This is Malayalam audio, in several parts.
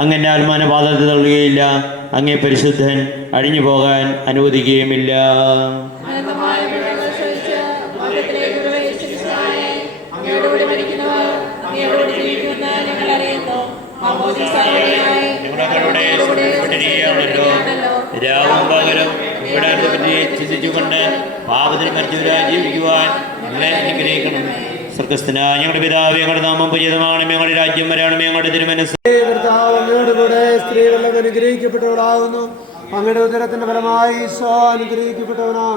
അങ്ങൻ്റെ ആത്മാവിനെ പാദത്തിൽ തള്ളുകയില്ല. അങ്ങേ പരിശുദ്ധൻ അഴിഞ്ഞു പോകാൻ അനുവദിക്കുകയുമില്ല. രാവും പകലും ഇവിടെ ചിന്തിച്ചുകൊണ്ട് പാപത്തിൽ മരിച്ചവരായി ജീവിക്കുവാൻ നിങ്ങളെ അനുഗ്രഹിക്കണം. സ്വർഗ്ഗസ്ഥനായ ഞങ്ങളുടെ പിതാവേ, ഞങ്ങളുടെ നാമം പൂജിതമാകണമേ, ഞങ്ങളുടെ രാജ്യം വരണമേ, ഞങ്ങളുടെ തിരുമനസ്സ്. അങ്ങയോടുകൂടെ സ്ത്രീകളെ അനുഗ്രഹിക്കപ്പെട്ടവളാകുന്നു. അങ്ങയുടെ ഉദരത്തിന്റെ ഫലമായി ഈശോ അനുഗ്രഹിക്കപ്പെട്ടവനാകുന്നു.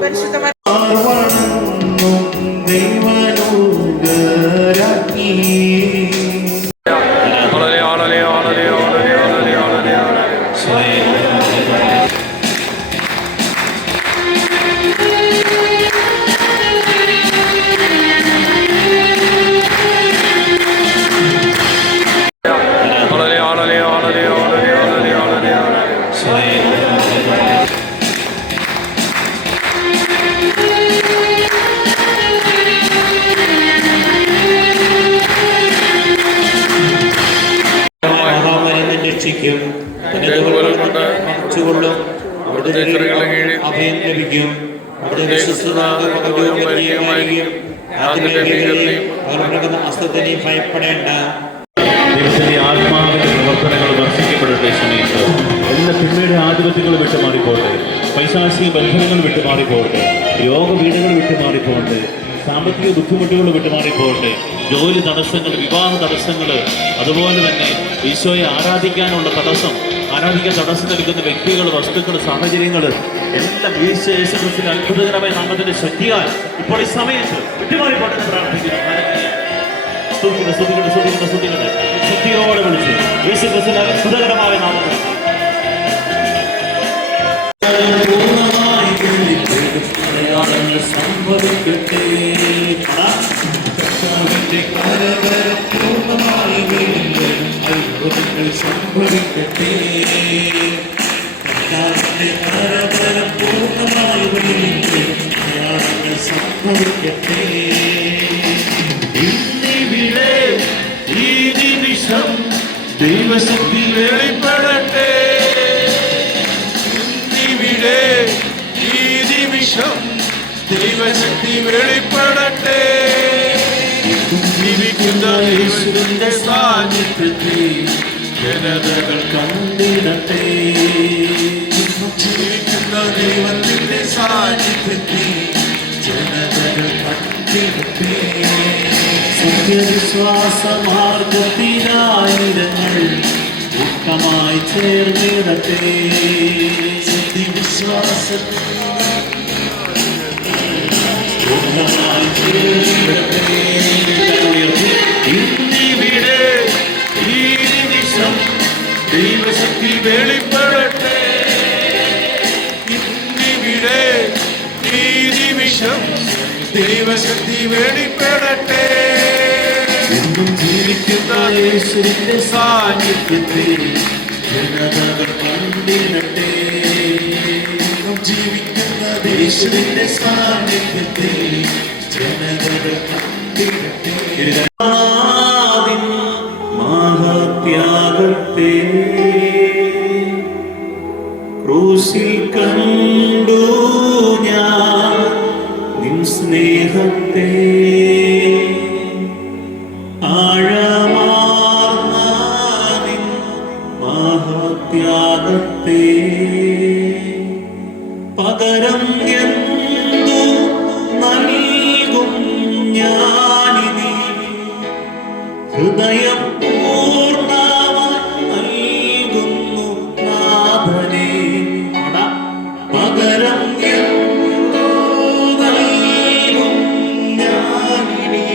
അഭയം ലഭിക്കും. അസ്തത്തിനെയും ഭയപ്പെടേണ്ട. ദൈവത്തിന്റെ ആത്മാവിന്റെ പ്രവർത്തനങ്ങൾ വർഷിക്കപ്പെടട്ടെ. സമയത്ത് എല്ലാ തിന്മയുടെ ആധിപത്യങ്ങൾ വിട്ടുമാറിപ്പോട്ടെ, പൈശാചിക ബന്ധനങ്ങൾ വിട്ടുമാറിപ്പോട്ടെ, രോഗപീഠകൾ വിട്ടുമാറിപ്പോട്ടെ, സാമ്പത്തിക ബുദ്ധിമുട്ടുകൾ വിട്ടുമാറിപ്പോട്ടെ, ജോലി തടസ്സങ്ങൾ, വിവാഹ തടസ്സങ്ങൾ, അതുപോലെ തന്നെ ഈശോയെ ആരാധിക്കാൻ തടസ്സം നൽകുന്ന വ്യക്തികൾ, വസ്തുക്കൾ, സാഹചര്യങ്ങൾ എല്ലാം യേശുക്രിസ്തുവിന്റെ അത്ഭുതകരമായ നാമത്തിന്റെ ശക്തിയാൽ ഇപ്പോൾ ഈ സമയത്ത് വിട്ടുമാറിപ്പോട്ടെ പ്രാർത്ഥിക്കുന്നു. ശക്തിയോടെ വിളിച്ച് യേശുക്രിസ്തുവിന്റെ അത്ഭുതകരമായ നാമത്തിൽ സംഭവിക്കട്ടെ. അത്ഭുതങ്ങൾ സംഭവിക്കട്ടെ. പൂർണ്ണമായി സംഭവിക്കട്ടെ. ഇന്നിവിടെ ഈ നിമിഷം ദൈവശക്തി വെളിപ്പെടട്ടെ. ഇന്നിവിടെ ഈ നിമിഷം ദൈവശക്തി വെളിപ്പെടട്ടെ. ജീവിക്കുന്ന യേശുവിന്റെ സാന്നിധ്യത്തിൽ ജനതകൾ കണ്ടിടട്ടെ. ജീവിക്കുന്ന ദൈവത്തിന്റെ സാന്നിധ്യത്തിൽ ജനതകൾ കണ്ടിടട്ടെ. സത്യവിശ്വാസ മാർഗത്തിനായിരങ്ങൾ കൂട്ടമായി ചേർന്നിടട്ടെ. ഇന്നിവിടെ ഈ നിമിഷം ദൈവശക്തി വെളിപ്പെടട്ടെ. ഇന്നിവിടെ ഈ നിമിഷം ദൈവശക്തി വെളിപ്പെടട്ടെ. എന്നും ജീവിക്കുന്ന യേശുവിന്റെ സാന്നിധ്യത്തിൽ ജനതകൾ കണ്ടിടട്ടെ. ജീവിക്കുന്ന യേശുവിന്റെ സാന്നിധ്യത്തിൽ ജനതകൾ കണ്ടിടട്ടെ. മഹത്യാഗത്തെ ക്രൂശിൽ കണ്ടു ഞാൻ നിൻ സ്നേഹത്തെ. ആഴമാർന്ന നിൻ മഹത്യാഗത്തെ പകരം എന്തു നൽകും ഞാനിനി. ഹൃദയം പൂർണ്ണമായി നൽകുന്നു നാഥനേ. പകരം എന്തു നൽകും ഞാനിനി.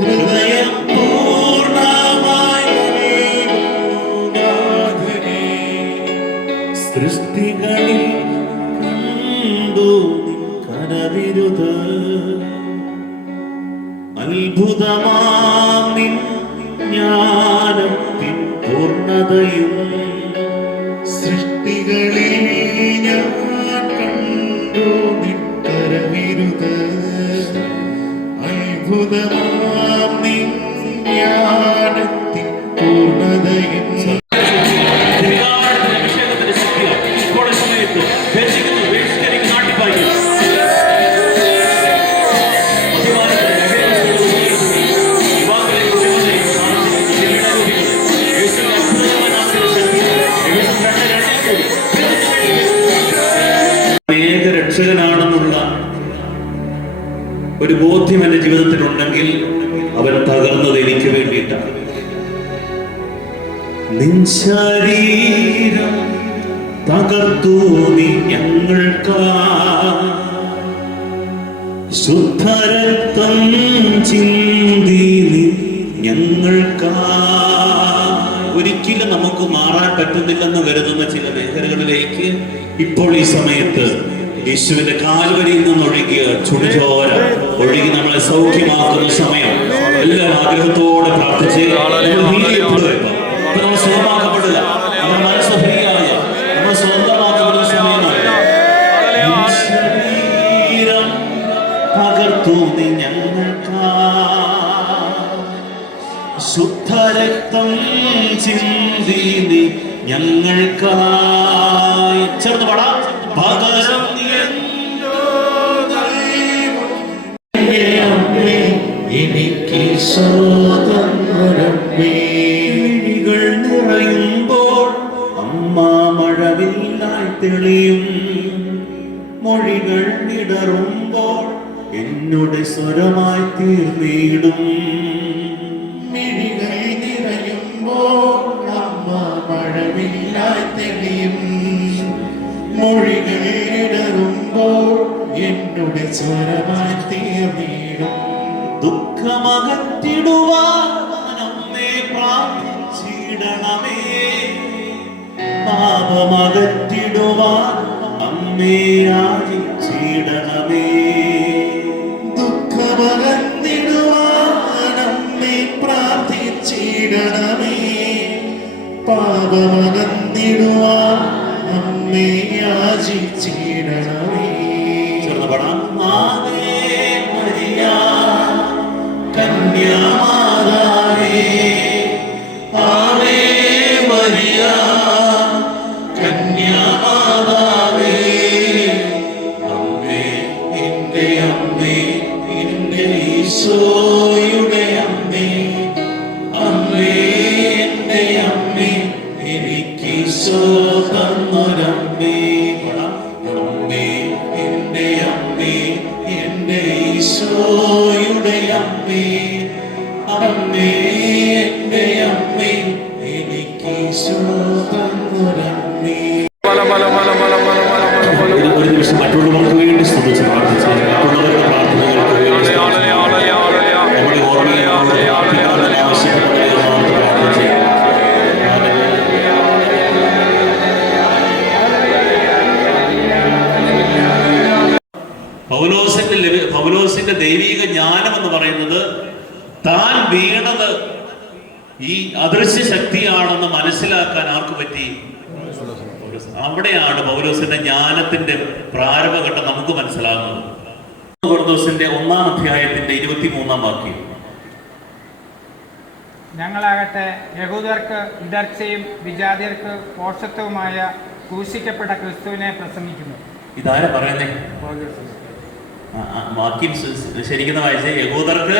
ഹൃദയം പൂർണ്ണമായി നൽകുന്നു നാഥനേ. സൃഷ്ടികളിൽ കരവിരുത് അത്ഭുതമാം നിൻ ജ്ഞാനത്തിൻ പൂർണ്ണതയും. സൃഷ്ടികളിൽ ഞാൻ കണ്ടു നിൻ കരവിരുത് അത്ഭുതമാം നിൻ ജ്ഞാനത്തിൻ പൂർണ്ണതയും. ചെയ്യാനുള്ള ഒരു ബോധ്യം എൻ്റെ ജീവിതത്തിലുണ്ടെങ്കിൽ അവൻ തകർന്നത് എനിക്ക് വേണ്ടിയിട്ടാണ്. നിൻ ശരീരം തകർത്തു നീ ഞങ്ങൾക്കായി, ശുദ്ധരക്തം ചിന്തി നീ ഞങ്ങൾക്കായി. ഒരിക്കലും നമുക്ക് മാറാൻ പറ്റുന്നില്ലെന്ന് കരുതുന്ന ചില മേഖലകളിലേക്ക് ഇപ്പോൾ ഈ സമയത്ത് യേശുവിന്റെ കാൽവരിയിൽ നിന്നൊഴുകിയ ചുടുചോര ഒഴുകി നമ്മളെ സൗഖ്യമാക്കുന്ന സമയം. എല്ലാ ആഗ്രഹത്തോടെ പ്രാർത്ഥിച്ച് നമ്മൾ സുഖമാക്കപ്പെടില്ല, നമ്മുടെ മനസ്സ് ഫ്രീയായ നമ്മൾ സ്വന്തമാക്കപ്പെടുന്ന സമയമാണ്. ശരീരം പകർത്തു നീ ഞങ്ങൾക്കായി, ശുദ്ധരക്തം ചിന്തി നീ ഞങ്ങൾക്കായി. ചേർന്ന് പാടാം. പകരം എനിക്ക് മിഴികൾ നിറയുമ്പോൾ അമ്മ മഴവില്ലായി തെളിയും, മൊഴികൾ നിടറുമ്പോൾ എന്നോട് സ്വരമായി തീർന്നിടും. മിഴികൾ നിറയുമ്പോൾ അമ്മ മഴവില്ലായി തെളിയും, മൊഴികൾ ഇടറുമ്പോൾ എന്നുടെ സ്വരമായി തീർന്നിടും. ദുഃഖമകറ്റിടുവാൻ അമ്മേ പ്രാർത്ഥിച്ചിടണമേ, പാപമകറ്റിടുവാൻ അമ്മേ യാചിച്ചിടണമേ. ദുഃഖമകന്നിടുവാൻ അമ്മേ പ്രാർത്ഥിച്ചിടണമേ, പാപമകന്നിടുവാൻ അമ്മേ യാചിച്ചിടണമേ. ചേർന്ന് പാടാം. ആവേ മരിയ കന്യാമാതാവേ, ആവേ മരിയ കന്യാമാതാവേ, അമ്മേ എൻ്റെ അമ്മേ, എൻ്റെ ഈശോയുടെ അമ്മേ, അമ്മേ എൻ്റെ അമ്മേ, എനിക്ക് ഈശോ തന്നൊരമ്മേ. അമ്മേ എൻ്റെ അമ്മേ, എൻ്റെ ഈശോയുടെ അമ്മേ, അമ്മേ എൻ്റെ അമ്മേ, എനിക്ക് ഈശോ തന്നൊരമ്മേ. ഒരു നിമിഷം മറ്റുള്ളവർക്ക് വേണ്ടി ശ്രമിച്ച് പ്രാർത്ഥിച്ച് മറ്റുള്ളവരുടെ പ്രാർത്ഥനകൾക്ക് വേണ്ടി നമ്മുടെ ഓർമ്മയെ ആവശ്യപ്പെട്ടത് പ്രാർത്ഥിച്ച് പൗലോസിന്റെ ദൈവിക ജ്ഞാനം എന്ന് പറയുന്നത് താൻ വീണത് ഈ അദൃശ്യ ശക്തിയാണെന്ന് മനസ്സിലാക്കാൻ ആർക്ക് പറ്റി? അവിടെയാണ് പൗലോസിന്റെ ജ്ഞാനത്തിന്റെ പ്രാരംഭഘട്ടം നമുക്ക് മനസ്സിലാകുന്നത്. കൊരിന്ത്യരുടെ 1-ാം അധ്യായത്തിന്റെ 23-ാം വാക്യം. ഞങ്ങളാകട്ടെ യഹൂദർക്ക് ഇടർച്ചയും വിജാതിയർക്ക് പോഷത്വവുമായ ക്രൂശിക്കപ്പെട്ട ക്രിസ്തുവിനെ പ്രസംഗിക്കുന്നു. ഇതാരാ പറയുന്നേ? വാക്യം ശരിക്കുന്ന വായിച്ചേ. യഹൂദർക്ക്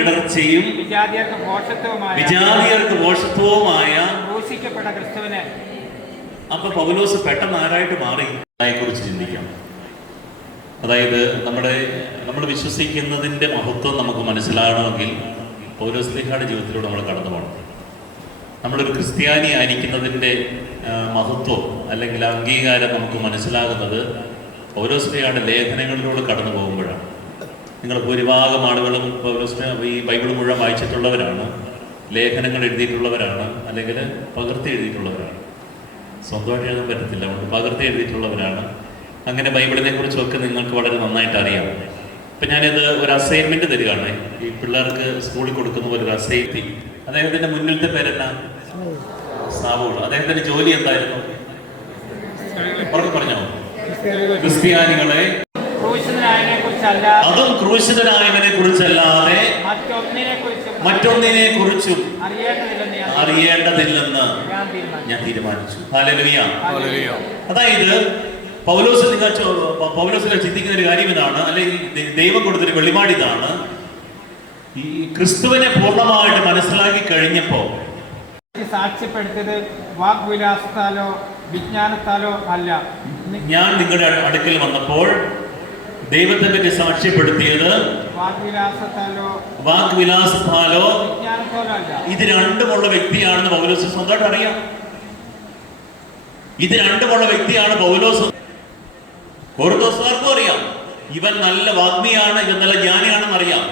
ഇടർച്ചയും വിജാതിയർക്ക് പോഷത്വവുമായ ക്രൂശിക്കപ്പെട്ട ക്രിസ്തുവിനെ. അപ്പൊ പൗലോസ് പെട്ടെന്ന് ആരായിട്ട് മാറി? അതിനെക്കുറിച്ച് ചിന്തിക്കാം. അതായത് നമ്മൾ വിശ്വസിക്കുന്നതിന്റെ മഹത്വം നമുക്ക് മനസ്സിലാകണമെങ്കിൽ പൗലോസ്ലീഹയുടെ ജീവിതത്തിലൂടെ നമ്മൾ കടന്നു പോകണം. നമ്മളൊരു ക്രിസ്ത്യാനി ആയിരിക്കുന്നതിൻ്റെ മഹത്വം അല്ലെങ്കിൽ അംഗീകാരം നമുക്ക് മനസ്സിലാകുന്നത് പൗലോസ്ലീഹയുടെ ലേഖനങ്ങളിലൂടെ കടന്നു പോകുമ്പോഴാണ്. നിങ്ങൾ ഭൂരിഭാഗം ആളുകളും ഈ ബൈബിൾ മുഴുവൻ വായിച്ചിട്ടുള്ളവരാണ്, ലേഖനങ്ങൾ എഴുതിയിട്ടുള്ളവരാണ്, അല്ലെങ്കിൽ പകർത്തി എഴുതിയിട്ടുള്ളവരാണ്. സ്വന്തമായിട്ട് എഴുതാൻ പറ്റത്തില്ല, അതുകൊണ്ട് പകർത്തി എഴുതിയിട്ടുള്ളവരാണ്. അങ്ങനെ ബൈബിളിനെ കുറിച്ചൊക്കെ നിങ്ങൾക്ക് വളരെ നന്നായിട്ട് അറിയാം. ഇപ്പം ഞാനിത് ഒരു അസൈൻമെൻറ്റ് തരികയാണ്. ഈ പിള്ളേർക്ക് സ്കൂളിൽ കൊടുക്കുന്ന പോലെ ഒരു അസൈൻമെൻറ്റ്. അദ്ദേഹത്തിൻ്റെ മുന്നിലത്തെ പേരെന്നാ? സാവൂൾ. അദ്ദേഹത്തിൻ്റെ ജോലി എന്തായിരുന്നു? പറഞ്ഞോ. ക്രിസ്ത്യാനികളെ അതും ക്രൂശിതനായവനെ കുറിച്ചല്ലാതെ മറ്റൊന്നിനെ കുറിച്ചും അറിയേണ്ടതില്ലെന്ന് ഞാൻ തീരുമാനിച്ചു. ഹല്ലേലൂയ. അതായത് പൗലോസിനെ ചിന്തിക്കുന്ന ഒരു കാര്യം ഇതാണ്, അല്ലെങ്കിൽ ദൈവം കൊടുത്തൊരു വെളിപാട് ഇതാണ്. ഈ ക്രിസ്തുവിനെ പൂർണ്ണമായിട്ട് മനസ്സിലാക്കി കഴിഞ്ഞപ്പോ സാക്ഷ്യപ്പെടുത്തിയത് വാഗ്വിലാസത്താലോ വിജ്ഞാനത്താലോ അല്ല, ഞാൻ നിങ്ങളുടെ അടുക്കൽ വന്നപ്പോൾ ദൈവത്തെ പറ്റി സാക്ഷ്യപ്പെടുത്തിയത് വാഗ്വിലാസത്താലോ ഇത് രണ്ടുമുള്ള വ്യക്തിയാണെന്ന് പൗലോസ് സ്വന്തമായിട്ട് അറിയാം. ഇത് രണ്ടുമുള്ള വ്യക്തിയാണ് പൗലോസ്. കൊറിന്തോസുകാർക്കും അറിയാം ഇവൻ നല്ല വാഗ്മിയാണ്, ഇവൻ നല്ല ജ്ഞാനിയാണെന്ന് അറിയാം.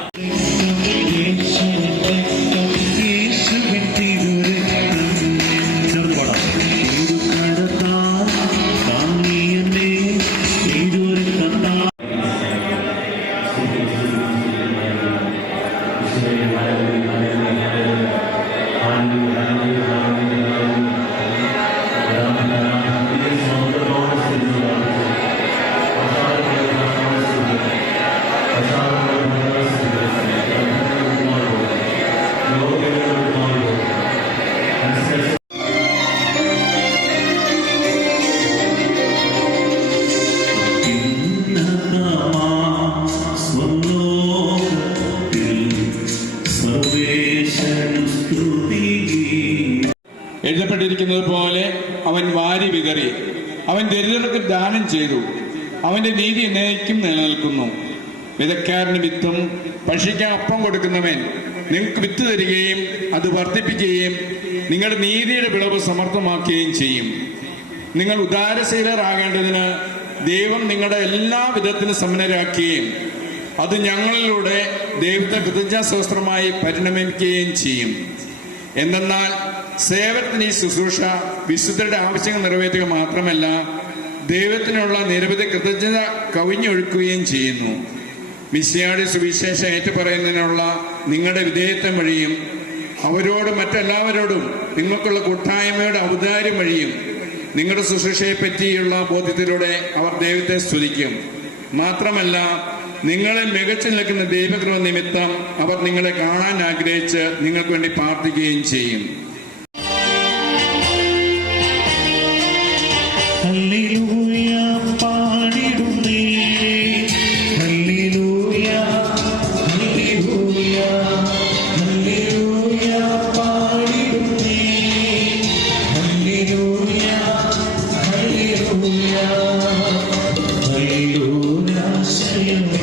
എഴുതപ്പെട്ടിരിക്കുന്നത് പോലെ അവൻ വാരി വിതറി, അവൻ ദരിദ്രർക്ക് ദാനം ചെയ്തു, അവന്റെ നീതി എന്നേക്കും നിലനിൽക്കുന്നു. വിതക്കാരന് വിത്തും പക്ഷിക്ക് അപ്പം കൊടുക്കുന്നവൻ നിങ്ങൾക്ക് വിത്ത് തരികയും അത് വർദ്ധിപ്പിക്കുകയും നിങ്ങളുടെ നീതിയുടെ വിളവ് സമർത്ഥമാക്കുകയും ചെയ്യും. നിങ്ങൾ ഉദാരശീലരാകേണ്ടതിന് ദൈവം നിങ്ങളുടെ എല്ലാ വിധത്തിനും സമ്പന്നരാക്കുകയും അത് ഞങ്ങളിലൂടെ ദൈവത്തെ കൃതജ്ഞാസ്തോത്രമായി പരിണമിക്കുകയും ചെയ്യും. എന്തെന്നാൽ സേവനത്തിന് ഈ ശുശ്രൂഷ വിശുദ്ധരുടെ ആവശ്യങ്ങൾ നിറവേറ്റുക മാത്രമല്ല, ദൈവത്തിനുള്ള നിരവധി കൃതജ്ഞത കവിഞ്ഞൊഴുക്കുകയും ചെയ്യുന്നു. മിശിഹായുടെ സുവിശേഷം ഏറ്റുപറയുന്നതിനുള്ള നിങ്ങളുടെ വിധേയത്വം വഴിയും അവരോട് മറ്റെല്ലാവരോടും നിങ്ങൾക്കുള്ള കൂട്ടായ്മയുടെ ഔദാര്യം വഴിയും നിങ്ങളുടെ ശുശ്രൂഷയെ പറ്റിയുള്ള ബോധ്യത്തിലൂടെ അവർ ദൈവത്തെ സ്തുതിക്കും. മാത്രമല്ല, നിങ്ങളെ മികച്ചു നിൽക്കുന്ന ദൈവകൃപ നിമിത്തം അവർ നിങ്ങളെ കാണാൻ ആഗ്രഹിച്ച് നിങ്ങൾക്ക് വേണ്ടി പ്രാർത്ഥിക്കുകയും ചെയ്യും. ഹല്ലേലൂയ പാടിടുന്നേ, ഹല്ലേലൂയ ഹല്ലേലൂയ ഹല്ലേലൂയ പാടിടുന്നേ, ഹല്ലേലൂയ ഹല്ലേലൂയ ഹല്ലേലൂയ ആശ്രയമേ.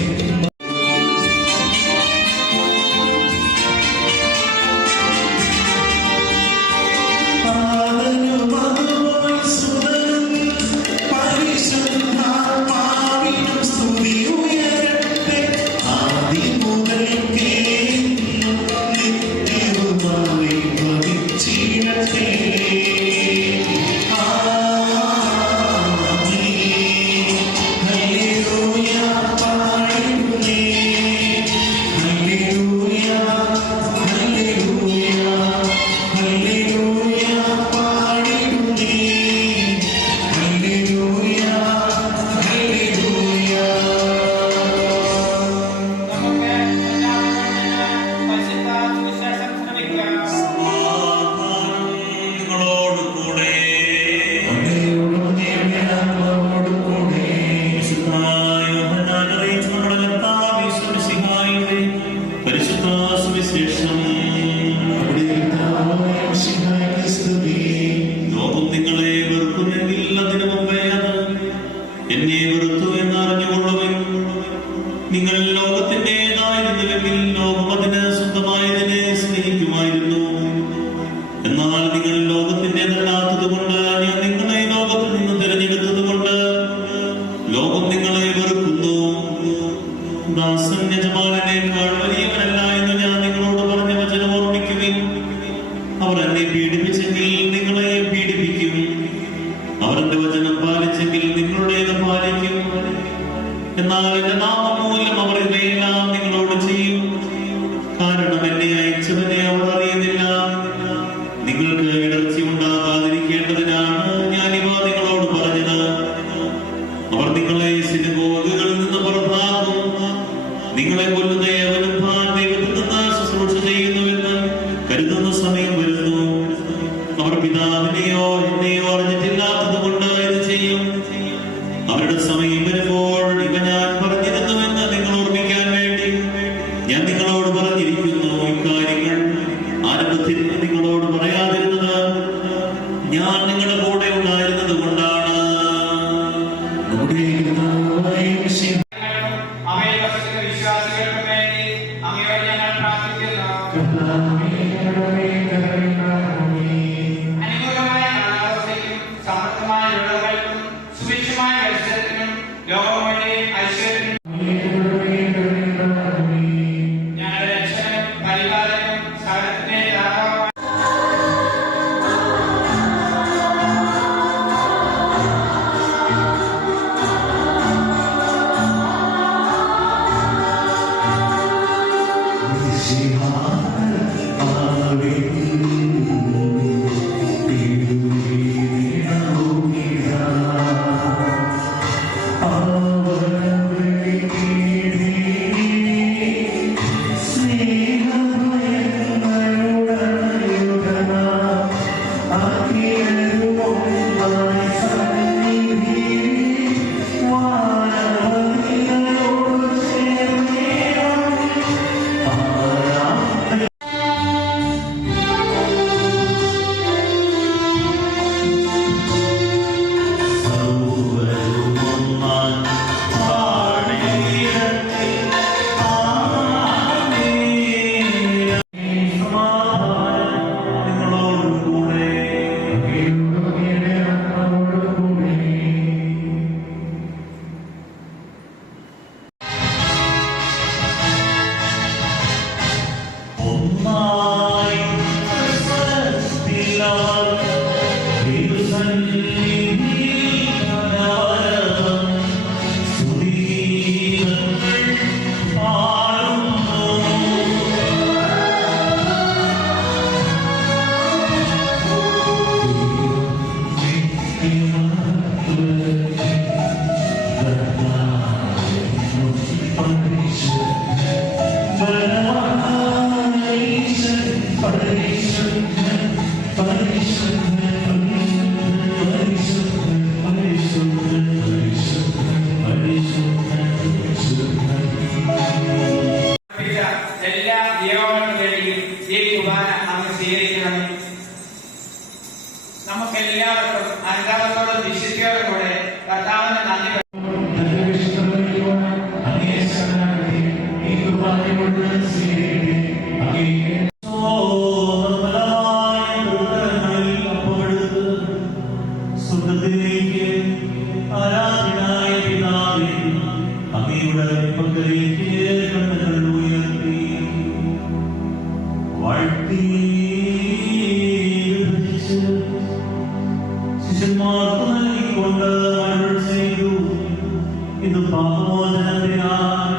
ഇത് പാപമോചനത്തിനായി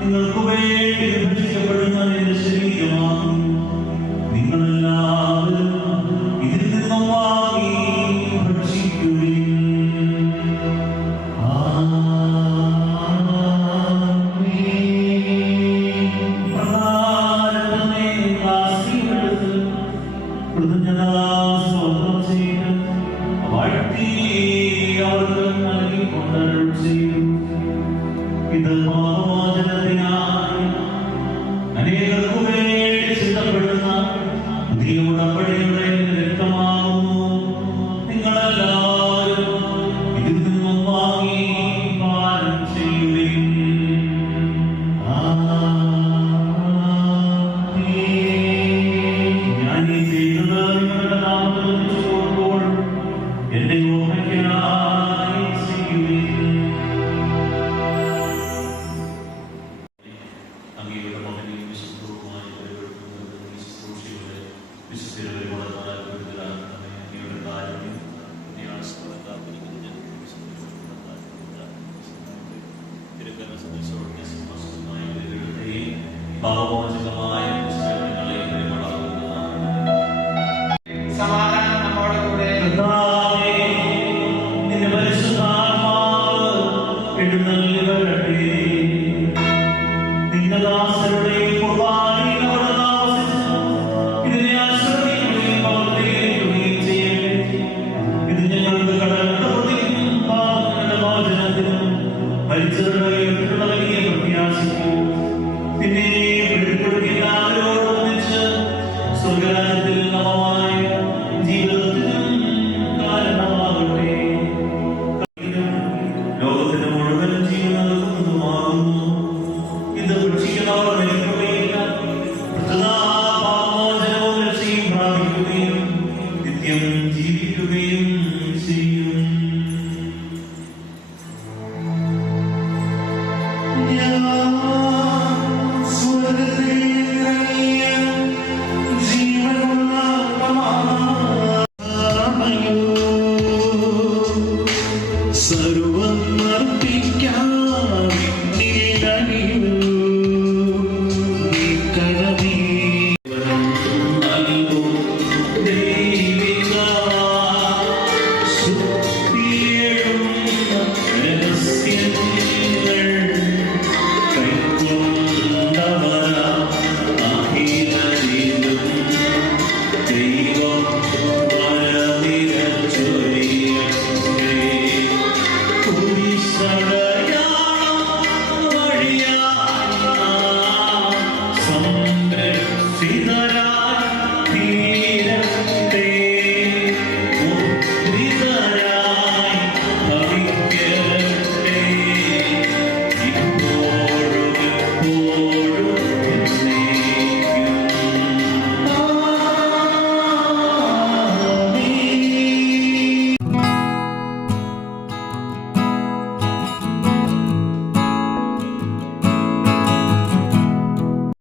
നിങ്ങൾക്ക് വേണ്ടി വിഭജിക്കപ്പെടുന്ന എന്റെ ശരീരമാകും. നിങ്ങളെല്ലാവരും ഇതിൽ നിന്നും വാങ്ങി ഭക്ഷിക്കുവിൻ. പ്രധാനമേ കാശിയെടുത്ത് കൃതജ്ഞതാസ്തോത്രം ചെയ്ത് വാഴ്ത്തി അവർക്ക് നൽകിക്കൊണ്ടരുൾ ചെയ്തു. ഇത് പാപമോചനത്തിനായി അനേകർക്കു വേണ്ടി ചിന്തപ്പെടുന്ന പുതിയ ഉടമ്പടിയുടെ രക്തമാകുന്നു. നിങ്ങളെല്ലാവരും ഇതിൽ നിന്നും വാങ്ങി പാനം ചെയ്യുകയും ഞാൻ ഈ ചെയ്തത് നിങ്ങളുടെ നാമത്തിൽ വെച്ചുകൊടുക്കുമ്പോൾ എന്റെ ഓർമ്മയ്ക്കായി ചെയ്യുകയും അങ്ങയുടെ മകനെയും വിശുദ്ധവുമായി ബലപ്പെടുത്തുന്നത് ഈ ശുശ്രൂഷയുടെ വിശുദ്ധരുടെ ഗുണത്താൽപ്പെടുത്തലാകണമേ. അങ്ങയുടെ കാരുണ്യം പാപമോചകമായ പുസ്തകങ്ങളെ വളർത്തുക. സമാധാനം നമ്മോട് കൂടെ. കർത്താവേ, നിന്റെ പരിശുദ്ധാത്മാവ് എഴുന്നള്ളി വരട്ടെ. നിന്റെ ദാസരുടെ കുർബാനയിൽ അവിടുന്ന് ആവസിച്ച് ഇതിനെ ആശ്രയിക്കുകയും പ്രവർത്തിക്കുകയും ചെയ്യട്ടെ. ഇത് ഞങ്ങൾക്ക് കടങ്ങളുടെ പ്രതിക്കും പാപങ്ങളുടെ മോചനത്തിനും മരിച്ചവരുടെ ഉയർപ്പിനുള്ള വലിയ പ്രത്യാശയ്ക്കും പിന്നെ വെളിപ്പെടുത്തിയ ആരോടൊന്നിച്ച് സ്വർഗരാജ്യത്തിൽ നവമായ ജീവിതത്തിനും കാരണമാകട്ടെ. ലോകത്തിന് മുഴുവൻ ജീവനമാകുന്നു. ഇത് ഭക്ഷിക്കുന്നവർ മരിക്കുകയില്ല, പാപമോചനവും രക്ഷയും പ്രാപിക്കുകയും നിത്യം ജീവിക്കുകയും ചെയ്യും. ഞാൻ